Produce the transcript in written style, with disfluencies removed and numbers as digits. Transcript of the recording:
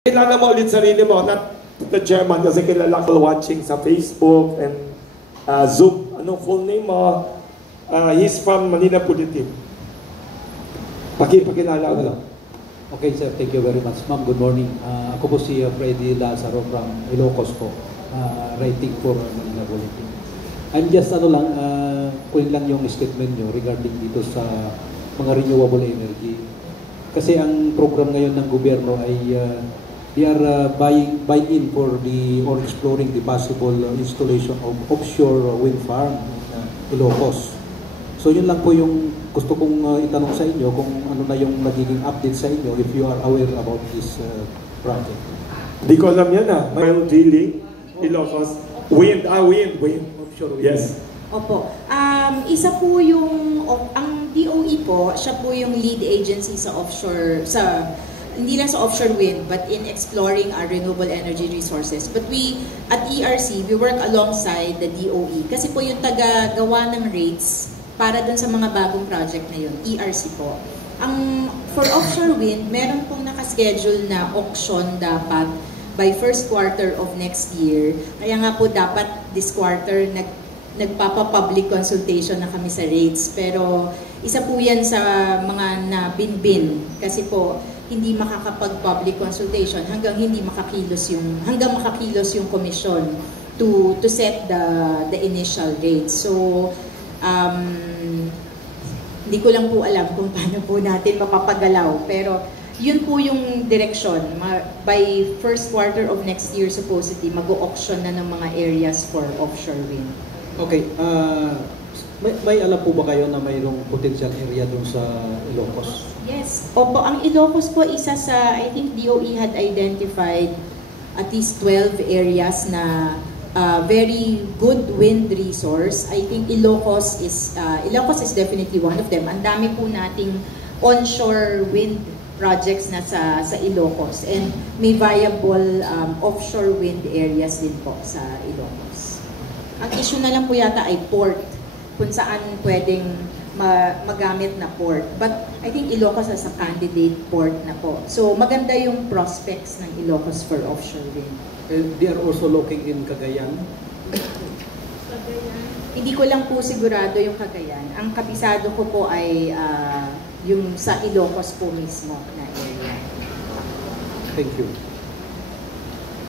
Kilala mo ulit sarili mo, not the chairman, kasi kilala ko watching sa Facebook and Zoom. Anong full name mo? He's from Manila Politic. Pakilala ko lang. Okay sir, thank you very much. Ma'am, good morning. Ako po si Freddy Lazaro from Ilocos po, writing for Manila Politic. I'm just kunin lang yung statement nyo regarding dito sa mga renewable energy. Kasi ang program ngayon ng gobyerno ay they are buying in for or exploring the possible installation of offshore wind farm in Ilocos. So yun lang po yung gusto kong itanong sa inyo kung ano na yung nagiging update sa inyo if you are aware about this project. Di ko alam yan May drilling, Ilocos. Wind. Offshore wind. Yes. Opo. Isa po yung, ang DOE po, siya po yung lead agency sa offshore, hindi lang sa offshore wind, but in exploring our renewable energy resources. But we, at ERC, we work alongside the DOE. Kasi po yung taga-gawa ng rates para dun sa mga bagong project na yun, ERC po. For offshore wind, meron pong nakaschedule na auction dapat by first quarter of next year. Kaya nga po dapat this quarter nagpapa-public consultation na kami sa rates. Pero isa po yan sa mga nabinbin kasi po hindi makakapag-public consultation hanggang makakilos yung commission to set the initial rates. So hindi ko lang po alam kung paano po natin mapapagalaw, pero yun po yung direction. By first quarter of next year supposedly mag-auction na ng mga areas for offshore wind. Okay, may alam po ba kayo na mayroong potential area dun sa Ilocos? Yes. Opo, ang Ilocos po isa sa, I think DOE had identified at least 12 areas na very good wind resource. I think Ilocos is definitely one of them. Ang dami po nating onshore wind projects na sa Ilocos and may viable offshore wind areas din po sa Ilocos. Ang issue na lang po yata ay port, kung saan pwedeng magamit na port. But I think Ilocos as a candidate port na po. So maganda yung prospects ng Ilocos for offshore wind. They are also looking in Cagayan? Hindi ko lang po sigurado yung Cagayan. Ang kabisado ko po ay yung sa Ilocos po mismo na area. Thank you.